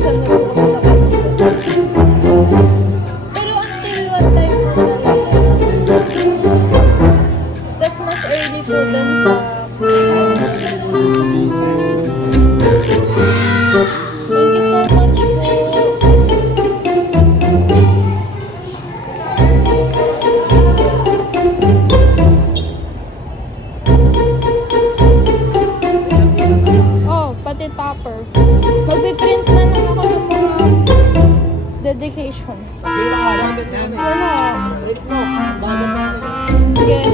minsan na po kami nakakita. Pero until what time po nalala? That's mas early po dun sa Thank you so much po. Oh, pati topper. Magpiprint na lang ako ng mga dedication. Wala. Okay.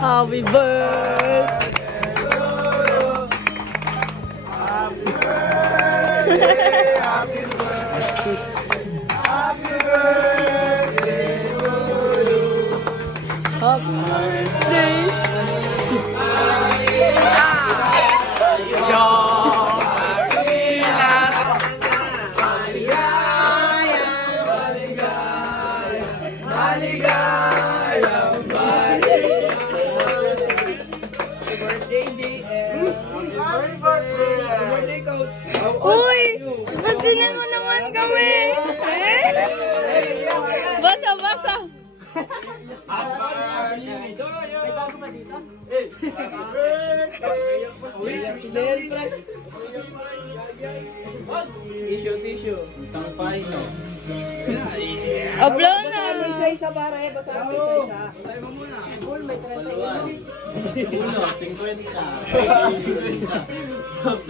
Happy birthday! Happy birthday! Happy birthday! Happy birthday to you! Happy birthday! Uy! Pansinin mo naman kami! Basa, basa! Tissue. Tangpay, no? Ablo na! Isa-isa pare, basa mo isa-isa. Patay mo muna. Full, may 31. Uno, 50.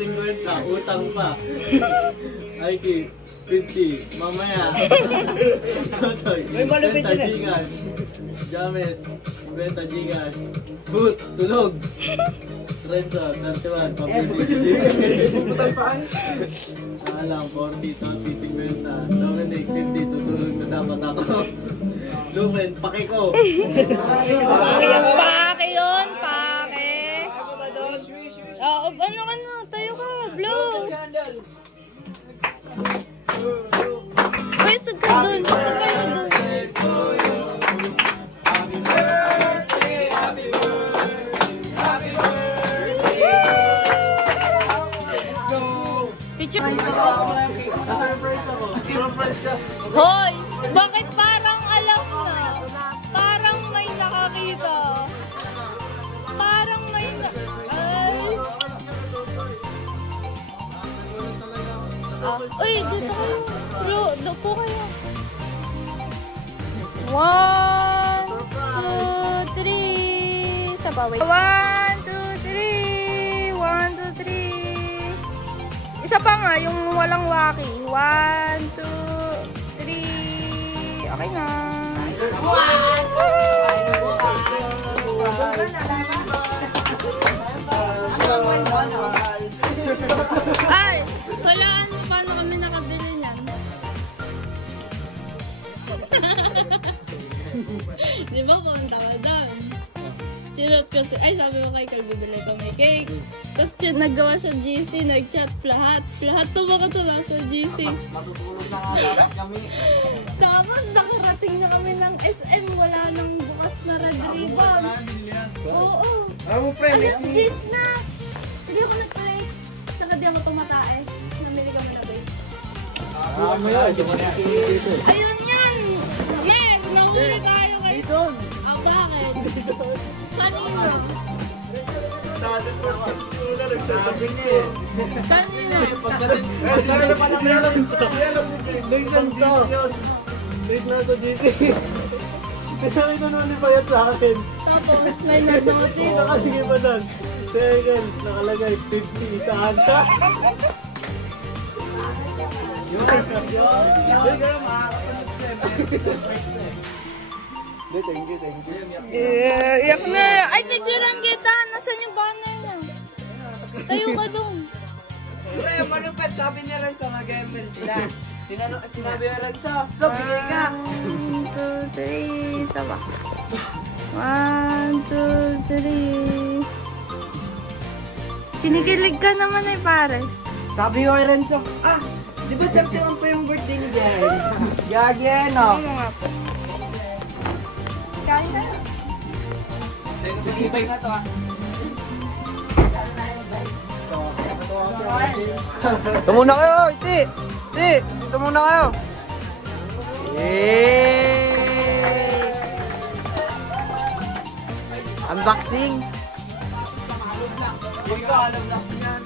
50. Utang pa. Aiki, 50. Mamaya. Totoy, May malupit 50 din eh. Gcash. James, 50 Gcash. Boots, tulog. Renzo, 31. Publicity. Butay pa ay. Alam, 40, 20, 50. Dominic, 50. Tutulog na dapat ako. Lumen, pake ko. Pake yun! Pake! Ano ka na? Tayo ka! Blow! Uy, sag ka dun! Sag kayo dun! Picture! Hoy! Bakit parang alam na? Parang may nakakita. Parang may ay. Uy, dito kayo. Slow, doon po kayo. 1, 2, 3. Sa baway. 1, 2, 3. 1, 2, 3. Isa pa nga, yung walang waki. 1, 2, 3. Okay na. Ay, walaan mo paano kami nakabili niyan. Di ba pumunta ka doon? Chinot ko ay sabi mo kay Carl, bibili ko may cake. Tapos naggawa siya GC, nag-chat lahat. Lahat tumakatula sa GC. Matutulog na nga dapat kami. Tapos nakarating na kami ng SM, wala nang bukas na red ribbon. Oo. Ano mo pre, Ano, cheese na! Hindi ako nag-try. Tsaka di ako tumatae. Namili kami na bake. Ayun yan! Meg, nahuli tayo kayo. Dito. Ah, bakit? Kanino? Kanino? Treat na ito, GC. Kasi naman ibayad sa akin. Tapos, may nanotin. Nakaligay pa doon. Second, nakalagay 50 isa hanta. Yun. Thank you. Iyak na. Ay, picturean kita. Nasaan yung banner na? Tayo ka doon. Pre, malupit. Sabi ni Renzo, mag-gamer sila. Sinabi ni Renzo, so, bigay ka. 1, 2, 3. Saba. 1, 2, 3. Kinikilig ka naman eh, pare. Sabi ko kay Renzo, di ba champion pa yung birthday ni Jen? Gagi, no? Ano nga po? Kain ka na. Ibay na to, Ito muna kayo, iti! Iti! Ito muna kayo! Yay! Unboxing! Hindi ko alam lang yan.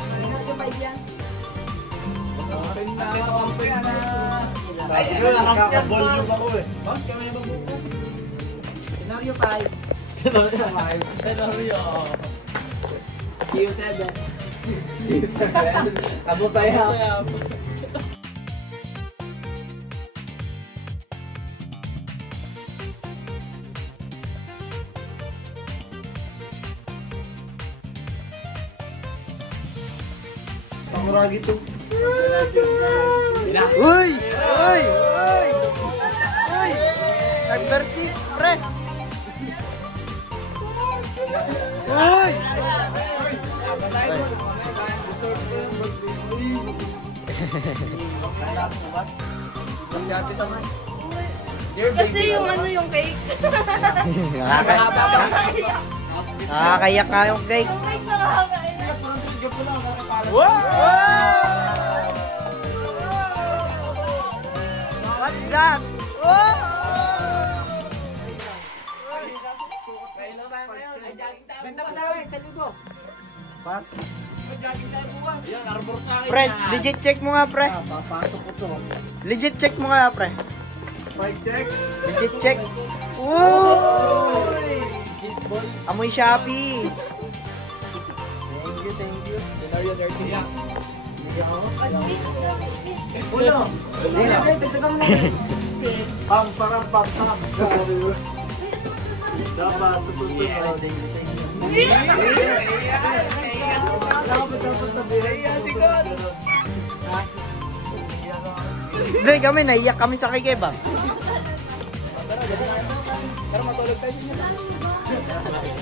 Sabi ko, nakaka-volume ako eh. Scenario 5. Scenario. Q7. Abo saya. Samuragi to. Uy! Uy! Uy! Uy! Number 6, pre! Uy! Kasi yung ano yung cake. Nakakayak nga yung cake. Yung cake nakakakain. Wow! What's that? Wow! Benta pa sa akin, sa lugo. Pas. Yan, arbor sa akin. Pre, legit check mo nga, pre. Papasok ko to. Legit check mo nga, pre. Fight check. Legit check. Uy! Amoy Shopee. Thank you. Scenario 30. Uno. Tagtagan mo na. Pam. Dapat sa susunod. Dapat sabihin. Hindi, kami, naiyak kami sa kikeba.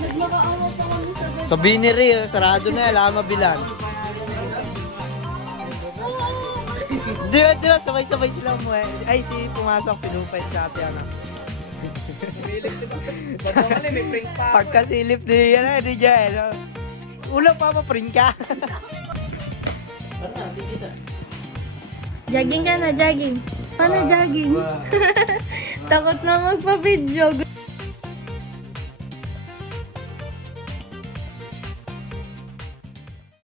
Nagmakaawa pa kami sa ganun. Sa biniri, sarado na, alam mabilan. Di ba, sabay-sabay sila mo eh. Ay, pumasok, sinupay siya si ano. Pagkasilip di yan, di dyan. Ulang pa ma-print ka. Jogging ka na, jogging. Paano jogging? Takot na magpa-video.